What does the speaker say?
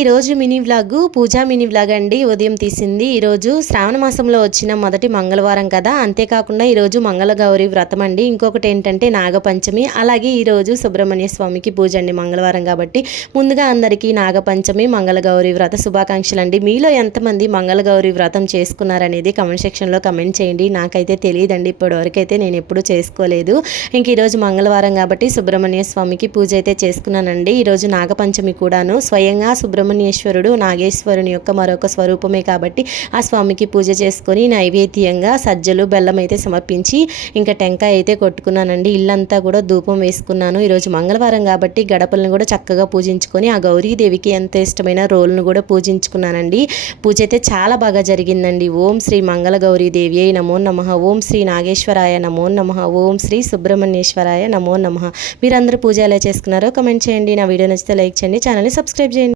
ఈరోజు mini vlog puja mini vlog అండి. ఉదయం తీసింది ఈరోజు శ్రావణ మాసంలో వచ్చిన మొదటి మంగళవారం కదా. అంతేకాకుండా ఈరోజు మంగళగౌరి వ్రతం అండి. ఇంకొకటి ఏంటంటే నాగపంచమి. అలాగే ఈరోజు సుబ్రహ్మణ్య స్వామికి పూజ అండి మంగళవారం కాబట్టి. ముందుగా అందరికీ నాగపంచమి మంగళగౌరి వ్రత శుభాకాంక్షలు అండి. మీలో ఎంతమంది మంగళగౌరి వ్రతం చేసుకున్నారనేది కమెంట్ సెక్షన్లో కమెంట్ చేయండి. నాకైతే తెలియదండి. ఇప్పటివరకైతే నేను ఎప్పుడూ చేసుకోలేదు. ఇంక ఈరోజు మంగళవారం కాబట్టి సుబ్రహ్మణ్య స్వామికి పూజ అయితే చేసుకున్నానండి. ఈరోజు నాగపంచమి కూడాను. స్వయంగా సుబ్రహ్మణ్యేశ్వరుడు నాగేశ్వరుని యొక్క మరొక స్వరూపమే కాబట్టి ఆ స్వామికి పూజ చేసుకొని నైవేద్యంగా సజ్జలు బెల్లం అయితే సమర్పించి ఇంకా టెంకాయ అయితే కొట్టుకున్నానండి. ఇల్లంతా కూడా ధూపం వేసుకున్నాను. ఈరోజు మంగళవారం కాబట్టి గడపలను కూడా చక్కగా పూజించుకొని ఆ గౌరీదేవికి ఎంత ఇష్టమైన రోల్ను కూడా పూజించుకున్నానండి. పూజ అయితే చాలా బాగా జరిగిందండి. ఓం శ్రీ మంగళ గౌరీదేవి నమో నమ. ఓం శ్రీ నాగేశ్వరాయ నమో నమ. ఓం శ్రీ సుబ్రహ్మణ్యేశ్వరాయ నమో నమ. మీరందరూ పూజ ఎలా చేసుకున్నారో కమెంట్ చేయండి. నా వీడియో నచ్చితే లైక్ చేయండి. ఛానల్ని సబ్స్క్రైబ్ చేయండి.